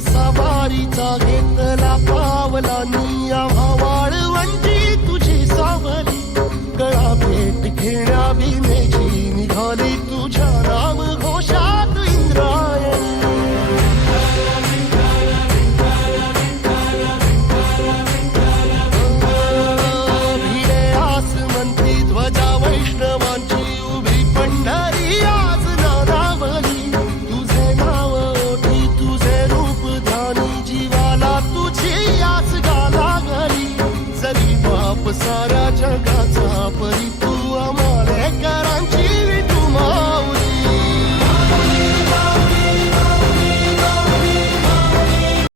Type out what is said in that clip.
सवारीचा घेतला पावलानी आव्हाळ म्हणजे तुझी सावली. गळा भेट घेण्या विमेची निघाली. păsarea cea gata